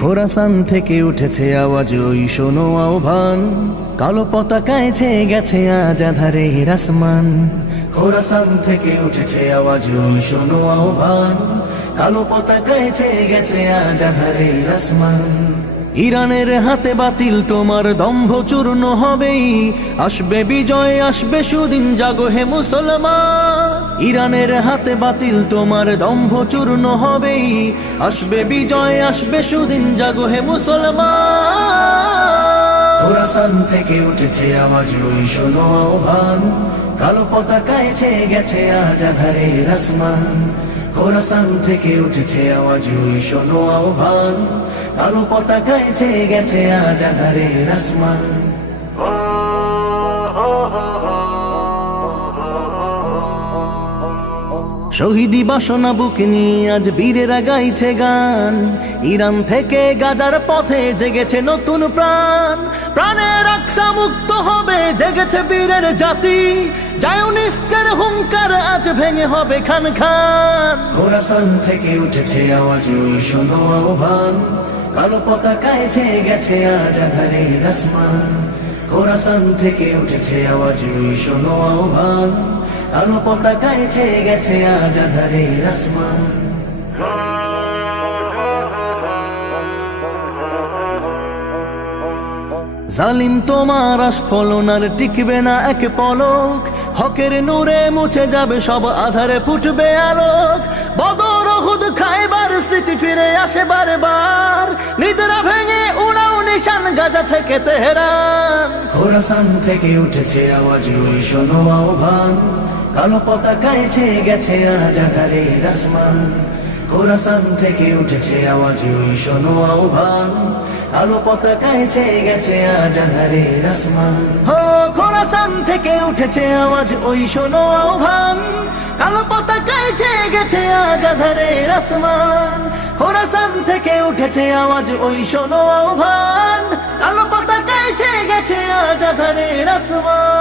খোরাসান থেকে উঠেছে আওয়াজ, ওই শোনো আহ্বান, কালো পতাকায় ছেয়ে গেছে আজ আঁধারের আসমান। খোরাসান থেকে উঠেছে আওয়াজ, ওই শোনো আহ্বান, কালো পতাকায় ছেয়ে গেছে আজ আঁধারের আসমান। ইরানের হাতে বাতিল তোমার দম্ভ চূর্ণ হবেই, আসবে বিজয় আসবে সুদিন, জাগো হে মুসলমান। ইরানের হাতে বাতিল তোমার দম্ভ চূর্ণ হবেই, আসবে বিজয় আসবে সুদিন, জাগো হে মুসলমান। খোরাসান থেকে উঠেছে আওয়াজ, ওই শোনো আহ্বান, কালো পতাকায় ছেয়ে গেছে আজ আঁধারের আসমান। খোরাসান থেকে উঠেছে আওয়াজ, ওই শোনো আহ্বান, কালো পতাকায় ছেয়ে গেছে আজ আঁধারের আসমান। শহীদি বাসনা বুকে নিয়ে আজ বীরেরা গাইছে গান, ইরান থেকে গাজার পথে জেগেছে নতুন প্রাণ। প্রাণের আকসা মুক্ত হবে জেগেছে বীরের জাতি, জায়োনিস্টের হুঙ্কার আজ ভেঙে হবে খান খান। খোরাসান থেকে উঠেছে আওয়াজ, ওই শোনো আহ্বান, কালো পতাকায় ছেয়ে গেছে আজ আঁধারের আসমান। খোরাসান থেকে উঠেছে আওয়াজ, ওই শোনো আহ্বান, কালো পতাকায় ছেয়ে গেছে আজ আঁধারের আসমান। জালিম তোমার আস্ফলন আর টিকবে না এক পলক, হকের নূরে মুছে যাবে সব আধারে ফুটবে আলোক। বদর উহুদ খায়বার স্মৃতি ফিরে আসে বারবার, নিদ্রা ভেঙে উড়াও নিশান গাজা থেকে তেহরান। খোরাসান থেকে উঠেছে আওয়াজ, ওই শোনো আহ্বান, কালো পতাকায় ছেয়ে গেছে আজ আঁধারের আসমান। খোরাসান থেকে উঠেছে আওয়াজ, ওই শোনো আহ্বান, কালো পতাকায় ছেয়ে গেছে আজ আঁধারের আসমান। খোরাসান থেকে উঠেছে আওয়াজ, ওই শোনো আহ্বান, কালো পতাকায় ছেয়ে গেছে আজ আঁধারের আসমান। খোরাসান থেকে উঠেছে আওয়াজ, ওই শোনো আহ্বান, কালো পতাকায় ছেয়ে গেছে আজ আঁধারের আসমান।